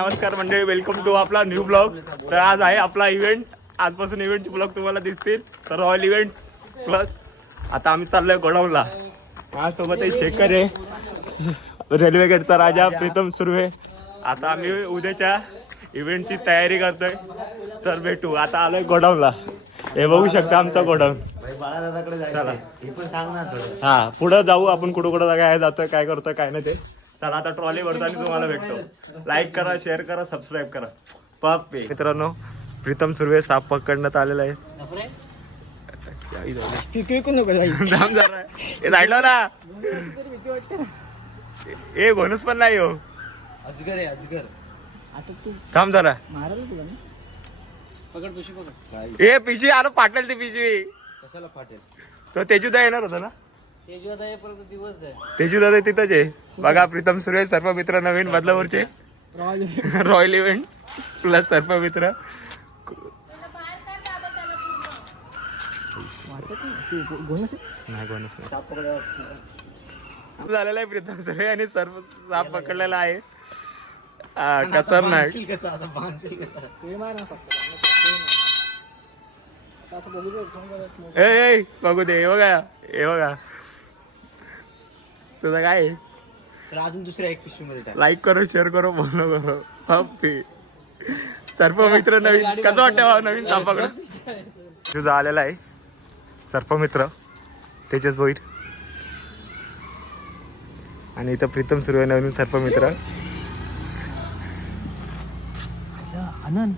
नमस्कार मंडळी welcome to आपला न्यू ब्लॉग तर आज आहे आपला इव्हेंट आजपासून इव्हेंटचे ब्लॉग तुम्हाला दिसतील. तर रॉयल इव्हेंट प्लस आता आम्ही चाललोय गोडाऊनला. माझ्यासोबत एक शेखर आहे. रेल्वे गेटचा राजा प्रीतम सुर्वे. आता आम्ही उद्याच्या इव्हेंटची तयारी करतोय. तर भेटू. आता आलोय गोडाऊनला. हे बघू शकता आमचा गोडाऊन. बाळादादाकडे चला. हे हा पुढं जाऊ. आपण कुठं कुठं काय जातोय काय करतोय काय नाही ते. चला आता ट्रॉली भरताना तुम्हाला भेटतो. लाईक करा. शेअर करा सबस्क्राईब करा पप्पे. मित्रांनो प्रीतम सुर्वे साप पकडण्यात आलेला आहे. जाम जरा. हे ना. ए घोणूस पण नाही हो. अजगर आहे अजगर. आता तू थांब जरा. मारायला तुला ना. पकड पिशी पकड. काय? ए पिशवी आलो पाटल ती पिशवी. कशाला फाटेल? तो तेजूदा येणार होता ना? आहे तेजूदा तिथंच आहे. बघा प्रीतम सुर्वे सर्व मित्र नवीन बदलापूरचे. Royal event. प्लस सर्व मित्र. झालेला आहे प्रीतम सुर्वे आणि सर्व साप पकडलेला आहे. खतरनाक. बघू दे, हे बघा हे बघा. तुझं काय? तर अजून दुसऱ्या एक पिशवी मध्ये टाक. लाईक करो शेअर करो बोलो करो. बापरे. सर्प मित्र नवीन कसं वाटतं भाऊ नवीन सापाकडं तुझा आलेला आहे. सर्प मित्र तेजस भोईर. आणि इथं प्रीतम सुरू आहे नवीन सर्प मित्र आनंद?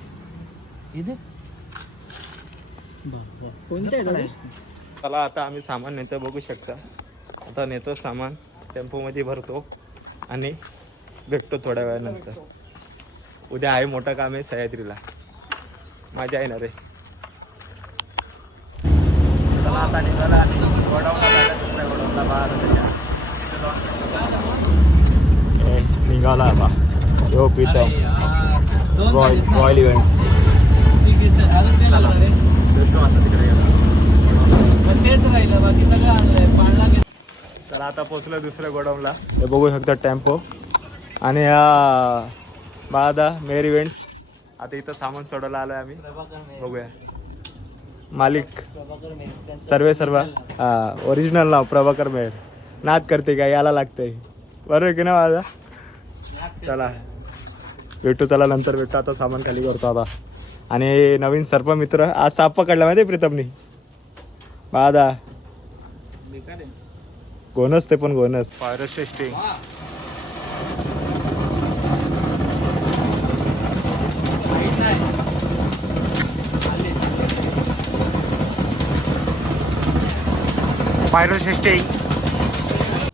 चला आता आम्ही सामान नेतो बघू शकता. आता नेतो सामान. टेम्पोमध्ये भरतो आणि भेटतो थोड्या वेळानंतर. उद्या आहे मोठं काम आहे सह्याद्रीला. माझ्या येणार आहे. चला आता निघाला आणि दुसऱ्या गोडाऊनला बाहेर निघाला बा. यो प्रीतम. रॉयल. भेटतो आता तिकडे. गेला तेच राहिलं बाकी सगळं आणलंय. घेत तर आता पोचलो दुसऱ्या गोडाऊनला. हे बघू शकता टेम्पो. आणि हा बादा मेर इव्हेंट्स आता इथं सामान सोडायला आलोय आम्ही. बघूया. मालिक. सर्वे सर्व हा ओरिजिनल नाव प्रभाकर मेहर. नाद करते का? याला लागतंय. बरोबर आहे की ना माझा? चला. भेटू चला नंतर भेटू. आता सामान खाली करतो आता. आणि नवीन सर्प मित्र आज साप पकडला माहिती प्रीतमनी? बादा घोणस ते पण घोणस पायरस टेस्टिंग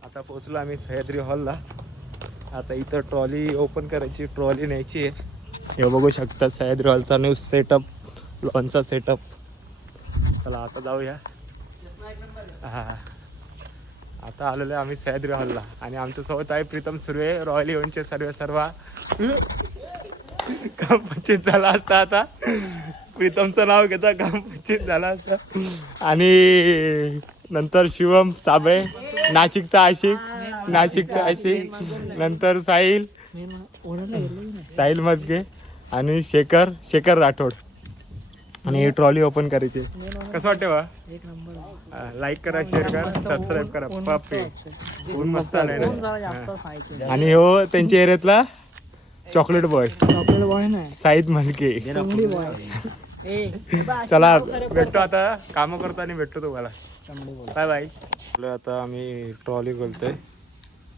आता पोचलो आम्ही सह्याद्री हॉलला. आता इथं ट्रॉली ओपन करायची ट्रॉली न्यायची आहे. हे बघू शकता सह्याद्री हॉलचा न्यू सेटअप लॉनचा सेटअप चला आता जाऊया. हा. आता आलेलो आहे आम्ही सह्याद्री हॉलला आणि आमच्यासोबत आहे प्रीतम सुर्वे रॉयल इव्हनचे सर्व सर्व. काम पंचित झाला असता आता. प्रीतमचं नाव घेता काम पंचित झाला असता. आणि नंतर शिवम साबळे नाशिकचा आशिक नाशिकचा आशिक नंतर साहिल साहिल मदगे आणि शेखर शेखर राठोड. आणि ट्रॉली ओपन करायची. कसं वाटते बा? एक नंबर लाईक करा शेअर करा सबस्क्राईब करा. पापे ऊन मस्त आलंय ना आणि हो त्यांच्या एरियातला चॉकलेट बॉय चॉकलेट बॉय नाही. साईद मनके चमडी बॉय ए चला भेटतो आता. काम करतो आणि भेटतो तुम्हाला. चमडी बॉय बाय बाय आता आम्ही ट्रॉली बोलतोय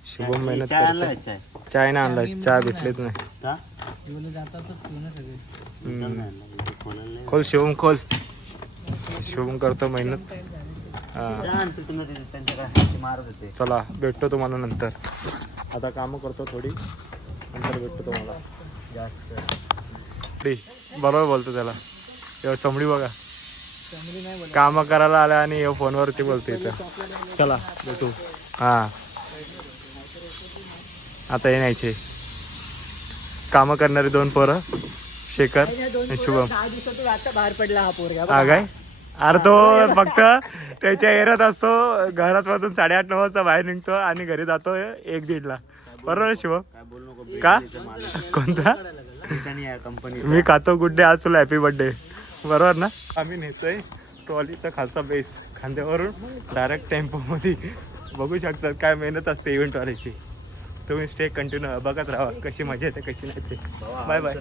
शुभम मेहनत चाय करतोय. नाही आणला चहा भेटलेच नाही. हम्म. नाही. खोल शिवम खोल. शुभम करतो मेहनत. त्यांच्याकडे हाती मारत होते चला भेटतो तुम्हाला नंतर. आता कामं करतो थोडी नंतर भेटतो तुम्हाला. जास्त. बरोबर बोलतो त्याला. तेव्हा चमडी बघा. कामं करायला आल्या आणि हे फोनवरती बोलतो इथं. चला भेटू. हां. आता हे न्यायचे. कामं करणारे दोन पोरं शेखर शुभम. बाहेर पडला हा पोरगा. काय? अरे तो फक्त त्याच्या एरियात असतो घरात मधून साडेआठ नऊ वाजता बाहेर निघतो आणि घरी जातो एक दीडला. बरोबर आहे शिवम? काय बोलू नको का? कोणता? ठिकाणी या कंपनी मी खातो गुड डे आज तुला हॅपी बर्थडे बरोबर ना? आम्ही नेतोय ट्रॉलीचा खालचा बेस खांद्यावरून डायरेक्ट टेम्पोमध्ये. बघू शकतात काय मेहनत असते इव्हेंट वाल्याची. तुम्ही स्टे कंटिन्यू बघत राहा. कशी मजा येते कशी नाही ते. बाय बाय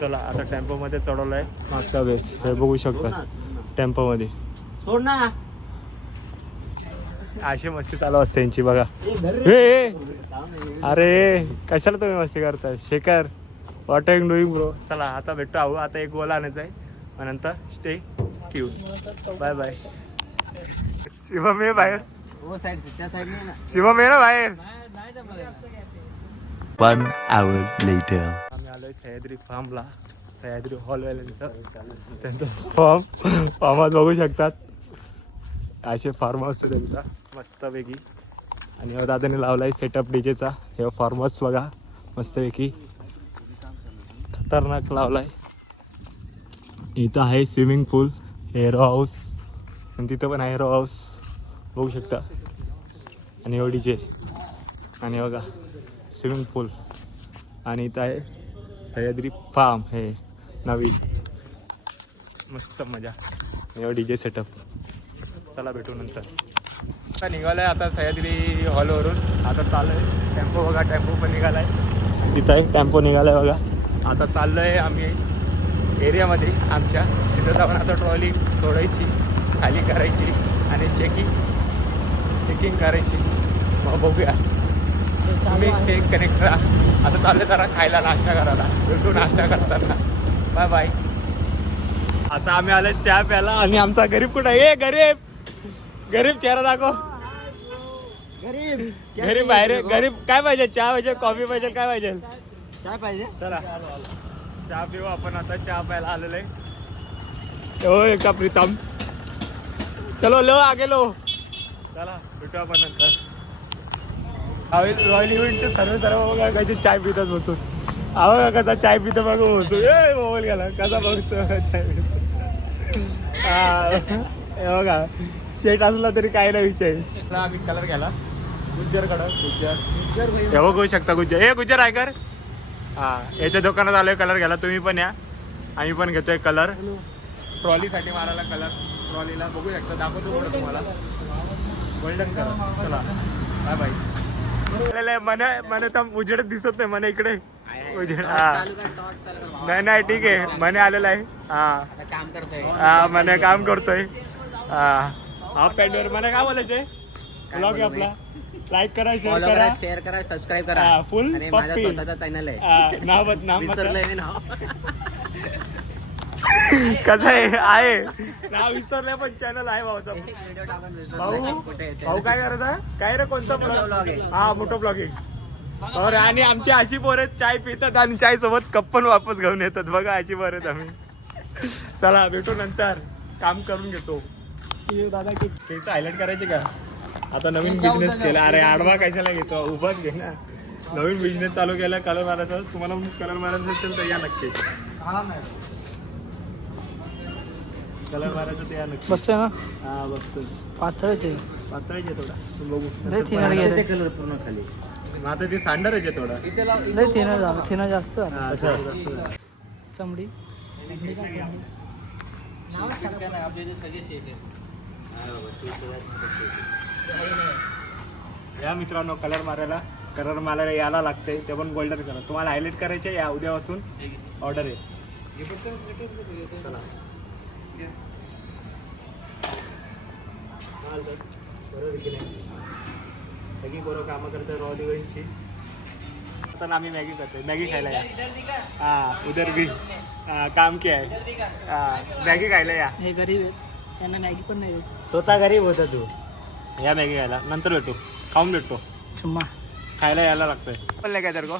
चला आता टेम्पोमध्ये चढवलाय. मागचा बेस हे बघू शकता टेम्पोमध्ये. सोड ना. अशी मस्ती चालू असते यांची बघा. हे, हे. अरे कशाला तुम्ही मस्ती करताय? Shekhar what are doing bro चला आता भेटतो आहो आता एक गोल आणायचं आहे. मग नंतर stay tune bye bye Shivam ये बाहेर. हो साईड त्या साईडने ना शिवम ये ना. बाहेर. One hour later. आलोय सह्याद्री फार्मला सह्याद्री हॉलवाल्यांचं त्यांचं फॉर्म फॉर्मात बघू शकतात. असे फार्म असतो त्यांचा. मस्तपैकी आणि ह्यो दादाने लावलाय सेटअप डीजेचा हे फार्म हाऊस बघा. मस्तपैकी खतरनाक लावलाय. इथं आहे स्विमिंग पूल हेरो हाऊस आणि तिथं पण आहे हेरो हाऊस बघू शकता. आणि एवढी जे आणि बघा स्विमिंग पूल आणि इथं आहे सह्याद्री फार्म हे नवीन. मस्त मजा. एवढं डी जे सेटअप चला भेटू नंतर. आता निघालाय आता सह्याद्री हॉलवरून आता चाललोय. टेम्पो बघा टेम्पो पण निघालाय. तिथं आहे टेम्पो निघालाय बघा. आता चाललोय आम्ही एरियामध्ये आमच्या. तिथं जाऊन आता ट्रॉली सोडायची खाली करायची आणि चेकिंग चेकिंग करायची. मग बघूया. तुम्ही स्टे कनेक्ट राहा आता चालले जरा खायला नाश्ता करायला. भेटू नाश्ता करताना. बाय बाय आता आम्ही आलो चहा प्याला आणि आमचा गरीब कुठं आहे? गरीब! गरीब चेहरा दाखव. गरीब गरीब बाहेर. गरीब काय पाहिजे? चहा पाहिजे कॉफी पाहिजे काय पाहिजे? काय पाहिजे? चला. चहा पिऊ आपण आता. चहा प्यायला आलेलो आहे. हो एका प्रीतम. चलो लो आगे लो. चला भेटू आपण नंतर. रॉयल रॉयल इव्हेंटचे सर्व सर्व बघा कशी चाय पितात बसून. अहो कसा चाय पितो बघ बसू ए मोबाईल गेला. कसा बघतो? चाय पितो. बघा शेट असला तरी काय नाही विषय. आता आम्ही कलर घ्याला गुज्जर. कडं गुज्जर हे बघू शकता गुज्जर. ए गुज्जर आहे कर. हा याच्या दुकानात आलोय कलर घ्यायला. तुम्ही पण या. आम्ही पण घेतोय कलर ट्रॉलीसाठी मारायला कलर ट्रॉलीला बघू शकता. दाखवतो तुम्हाला. गोल्डन कलर चला. बाय बाय मन मन तर उजेड दिसत नाही मन इकडे. उजेड हा. नाही नाही ठीक आहे. मने आलेला आहे. हा. काम करतोय. हा मने काम करतोय. हा. हाफ पॅन्टवर मने काय बोलायचे ब्लॉग आहे आपला. लाईक करा शेअर फॉलो करा. शेअर करा सबस्क्राईब करा. आणि माझा पप्पी. स्वतःचा चॅनल आहे. नाव बद- नाव बद- विसरलंय मी नाव कसं आहे? आहे. नाव विसरलंय पण चॅनल आहे भाऊचा. भाऊ. भाऊ काय करत आहे? काय रे कोणता आहे. हा मोठं ब्लॉगिंग और आणि आमची अशी आहेत चाय पितात आणि चाय सोबत कप पण वापस घेऊन येतात. बघा अशी पोर आहेत आम्ही. चला भेटू नंतर. काम करून घेतो. दादा केस हायलाइट करायचे का? आता नवीन बिझनेस केला. अरे आडवा कशाला घेतो? उभाच घे ना. नवीन बिझनेस चालू केला कलर मारायचा तुम्हाला कलर मारायचं असेल तर या नक्की. कलर मारायचं ते नक्की. बसतोय ना? हा बघतो पातळच आहे. पातळच आहे थोडा. तू बघू. थिनर गेले. कलर पूर्ण खाली. आता ते सांडरच आहे थोडा. लय थिनर झालं. थिनर जास्त झालं. हा. चमडी. या मित्रांनो कलर मारायला कलर मारायला यायला लागते. ते पण गोल्डन कलर तुम्हाला हायलाइट करायचे या उद्यापासून. ऑर्डर आहे. चला. बरोबर आहे की नाही सगळी बरोबर कामं करते रॉ दिवाळीची आता आम्ही मॅगी करतोय मॅगी खायला या. हा उदर भी हा काम के आहे. हा मॅगी खायला या. हे गरीब आहेत. त्यांना मॅगी पण नाही स्वतः गरीब होता तू. या मॅगी खायला. नंतर भेटू. खाऊन भेटतो चुम्मा. खायला यायला लागतोय. नाही काय तर को?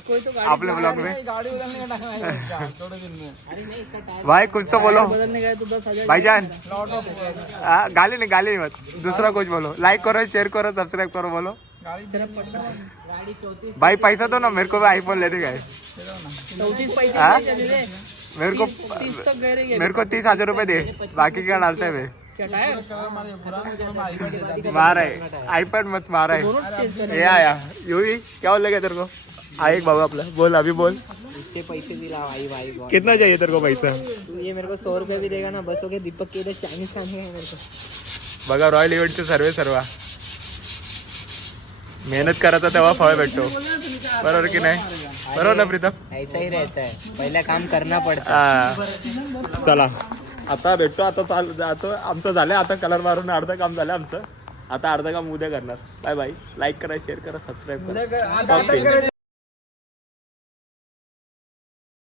आपले ब्लॉग में. गाड़ी बदलने का टाइम है। थोड़े दिन में। अरे नहीं इसका टायर भाई कुछ तो बोलो। बदलने का है तो दस हज़ार भाईजान। गाली नहीं गाली मत। दूसरा कुछ बोलो। लाइक करो शेयर करो सब्सक्राइब करो बोलो। भाई पैसा दो ना मेरे को भी आईफोन लेने रे। मेरे को गए मेरे को तीस हज़ार रुपए दे। बाकी क्या डालते हैं टायर मार है आईपैड मत मारा है। ये आया। यू ही क्या बोलेगा तेरे को? आ एक बाबू आपला। बोल अभी बोल। पैसे दिला भाई भाई। कितना चाहिए तेरे को पैसा? ये मेरे को सौ रुपए भी देगा ना बस हो गया दीपक के इधर चाइनीज खाने का है मेरे को। बघा रॉयल इव्हेंटचे सर्वे सर्व। मेहनत करायचा तेव्हा फळ भेटतो। बरोबर की नाही? बरोबर ना प्रीतम? ऐसा ही रहता है। पहला काम करना पड़ता हा. चला। आता भेटतो आता चाल जातो. आमचं झालं आता कलर मारून अर्ध काम झालं आमचं. आता अर्ध काम उद्या करणार. बाय बाय लाईक करा शेअर करा. सबस्क्राईब करा.